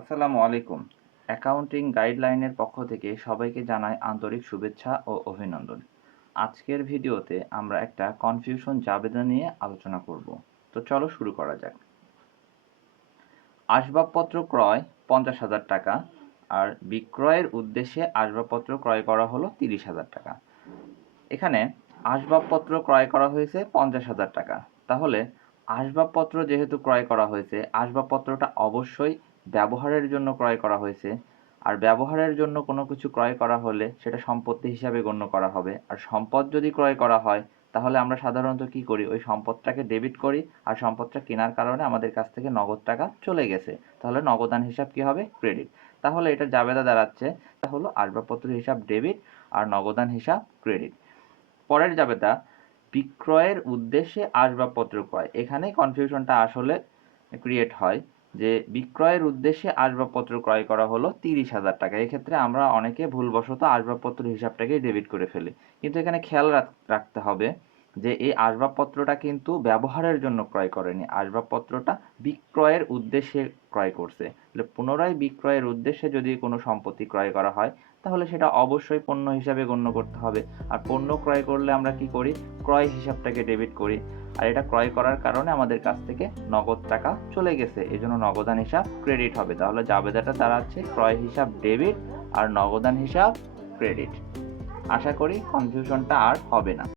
আসসালামু আলাইকুম। অ্যাকাউন্টিং গাইডলাইনের পক্ষ থেকে সবাইকে জানাই আন্তরিক শুভেচ্ছা ও অভিনন্দন। আজকের ভিডিওতে আমরা একটা কনফিউশন জাবেদা নিয়ে আলোচনা করব। তো চলো শুরু করা যাক। আসবাবপত্র ক্রয় 50,000 টাকা আর বিক্রয়ের উদ্দেশ্যে আসবাবপত্র ক্রয় করা হলো 30,000 টাকা। এখানে আসবাবপত্র ক্রয় করা হয়েছে 50,000 টাকা। তাহলে আসবাবপত্র যেহেতু ক্রয় করা হয়েছে, আসবাবপত্রটা অবশ্যই ব্যবহারের জন্য ক্রয় করা হয়েছে। আর ব্যবহারের জন্য কোনো কিছু ক্রয় করা হলে সেটা সম্পত্তি হিসাবে গণ্য করা হবে। আর সম্পদ যদি ক্রয় করা হয় তাহলে আমরা সাধারণত কী করি, ওই সম্পদটাকে ডেবিট করি আর সম্পদটা কেনার কারণে আমাদের কাছ থেকে নগদ টাকা চলে গেছে, তাহলে নগদান হিসাব কী হবে? ক্রেডিট। তাহলে এটার জাবেদা দাঁড়াচ্ছে, এটা হলো আসবাবপত্র হিসাব ডেবিট আর নগদান হিসাব ক্রেডিট। পরের জাবেদা বিক্রয়ের উদ্দেশ্যে আসবাবপত্র ক্রয়। এখানে কনফিউশনটা আসলে ক্রিয়েট হয় যে বিক্রয়ের উদ্দেশ্যে আসবাবপত্র ক্রয় করা হলো 30,000 টাকা। এক্ষেত্রে আমরা অনেকে ভুলবশত আসবাবপত্র হিসাবটাকে ডেবিট করে ফেলি, কিন্তু এখানে খেয়াল রাখতে হবে যে এই আসবাবপত্রটা কিন্তু ব্যবহারের জন্য ক্রয় করেনি, আসবাবপত্রটা বিক্রয়ের উদ্দেশ্যে ক্রয় করছে। পুনরায় বিক্রয়ের উদ্দেশ্যে যদি কোনো সম্পত্তি ক্রয় করা হয় তাহলে সেটা অবশ্যই পণ্য হিসাবে গণ্য করতে হবে। আর পণ্য ক্রয় করলে আমরা কি করি, ক্রয় হিসাবটাকে ডেবিট করি। আর এটা ক্রয় করার কারণে আমাদের কাছ থেকে নগদ টাকা চলে গেছে, এজন্য নগদান হিসাব ক্রেডিট হবে। তাহলে জাবেদাটা দাঁড়াচ্ছে ক্রয় হিসাব ডেবিট আর নগদান হিসাব ক্রেডিট। আশা করি কনফিউশনটা আর হবে না।